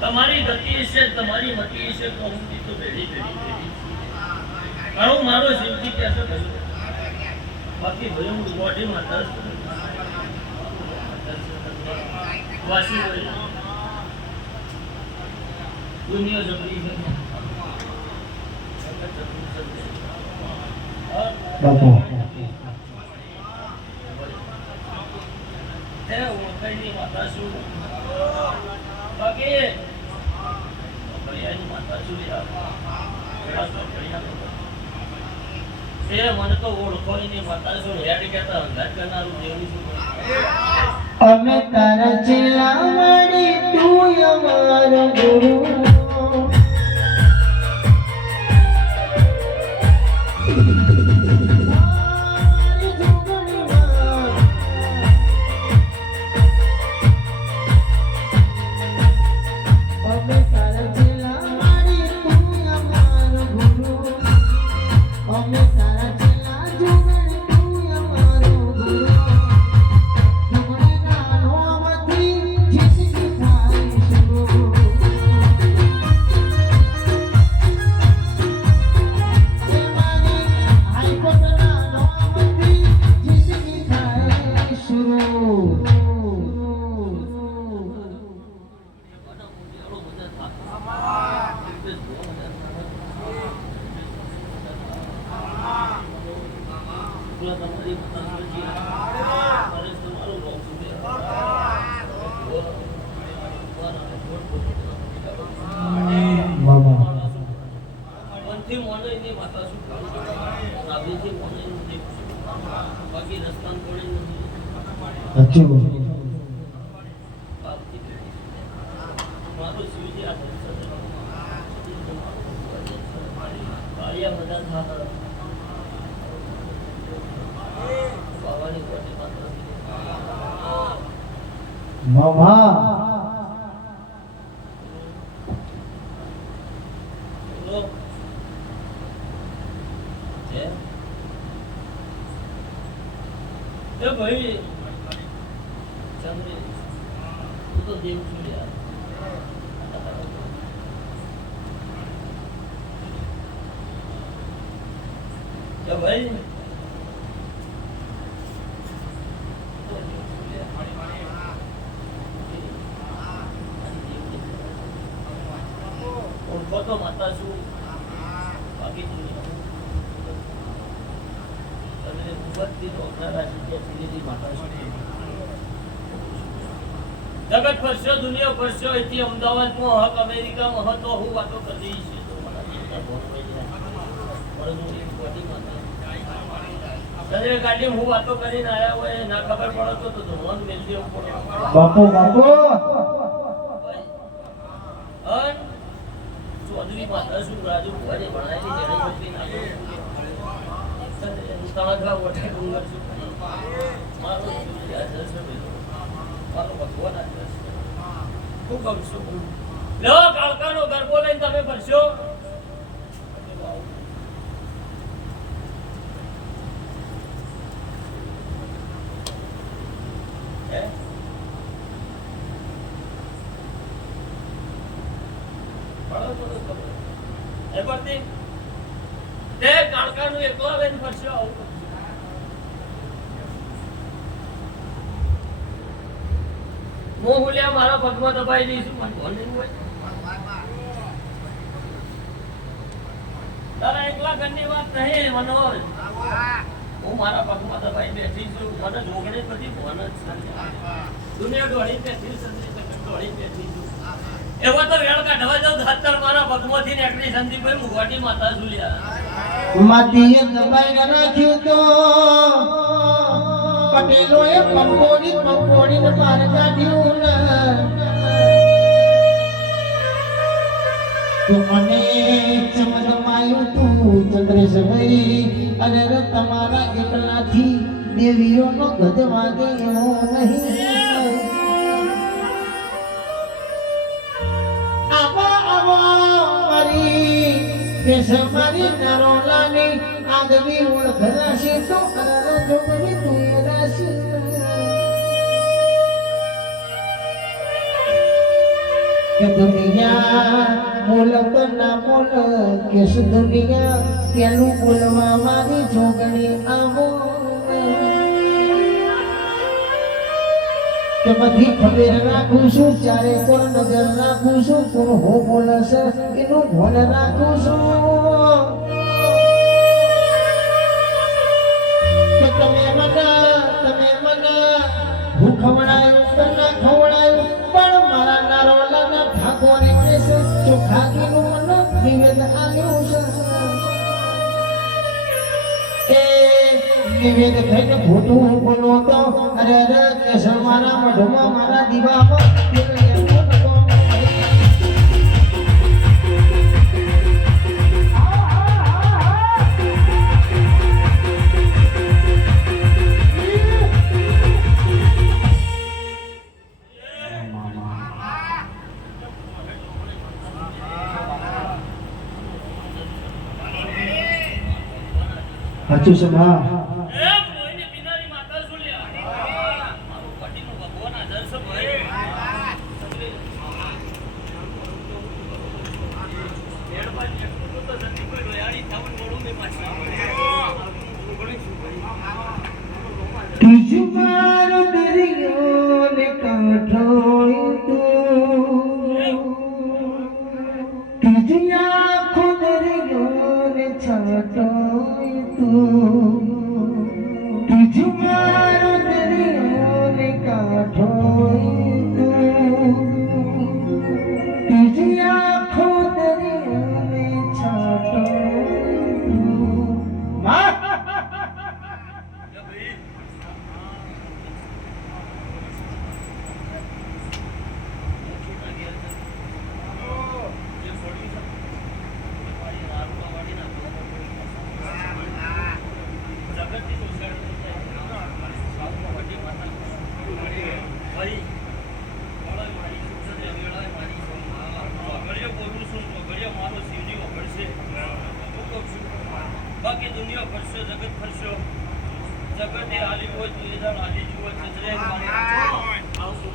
તમારી ગતિ છે તમારી મતિ છે તો હું તો બેડી ઘણું મારો શિવજી કહેશે બાકી ભાઈ હું બોડીમાં દર્દ વાસી દુનિયા જબરી છે બાપુ એ ઓકઈની માતા શું બાકી ભૈયાની માતા શું એ મને તો ઓળખો ની માતા શું હેડ કેતા અંધાર કરનારું જેવું શું અમે તારા ચેલા મળી તું અમારો ગુરુ ભાઈ ચંદ્ર તું તો દેવ છું યાર ભાઈ ઓળખો તો માતા શું બાકી જગત ફરશો દુનિયા ફરશો એથી અમદાવાદમાં હક અમેરિકામાં હતો હું વાતો કરી છે ગાડી હું વાતો કરીને આયા હોય ના ખબર પડતો તો ધોવાનું મેલ દેવું પડે બાપુ બાપુ ચૌધરી માતા શું રાજુ ભુવાને ભણાયેલી જેને છોકરી નાખો તળાગા વટે ડુંગર શું મારો ભગવાન ખૂબ ગમશો લો કાળકાનો ગરબો લઈને તમે ફરશો કાળકાનું એકલા લઈને ફરશો આવું મોહુલિયા મારા પગમાં દબાઈ દઈશું મને ભણ નહીં હોય તારા એકલા ઘરની વાત નહીં મનોજ હું મારા પગમાં દબાઈ બેઠી છું મને જોગણી બધી ભણ જ દુનિયા દોડી બેઠી દોડી બેઠી છું એવા તો વેળ કાઢવા જાઉં 17 મારા પગમાંથી નીકળી સંદીપભાઈ મુગવાટી માતા ઝૂલ્યા માટીએ દબાઈ નાખ્યું તો પટેલોએ પંપોડી ને બહાર કાઢ્યું ને તો મને ચમકમાયું તું ચંદ્રેશભાઈ અને તમારા એકલાથી દેવીઓનો ગજ વાગે એવો નહીં આવો મારી કેસ મારી નરોલાની આગવી ઓળખ રાશી તો અરર જોગણી તું રાશી કે દુનિયા મોલક ના મોલ કેસ દુનિયા પેલું બોલવા મારી જોગણી આવો કે બધી ખબર રાખું છું ચારે કોણ નજર રાખું છું કોણ હો બોલશે એનું ભોન રાખું છું કે તમે મને હું ખવડાયું કે ના ખવડાયું પણ મારા નારોલાના ઠાકોરે કેસે ચોખાકીનું મને નિવેદ આલ્યું છે નિવેદ થઈને ખોટું બોલો તો અરે કેસ મારા મઢમાં મારા દીવામાં સાચું છે ના એમ મોઈની બિનારી માતા ઝૂલ્યા મારું પટીનું ભગવાન હાજર છે ભાઈ મેળબાજી એટલું તો સંદીપભાઈ રોયાડી થાવન મોડું ને પાછી તુજ મારો દરિયો ને કાંઠો તું તુજ આખો દરિયો ને છાંટો તુજ મારો દરિયો ને કાંઠો તુજ આખો દરિયો ને છાંટો બાકી દુનિયા ફરશો જગત ફરશો જગતે હાલી હોય તો એ દાડ હાલી જુઓ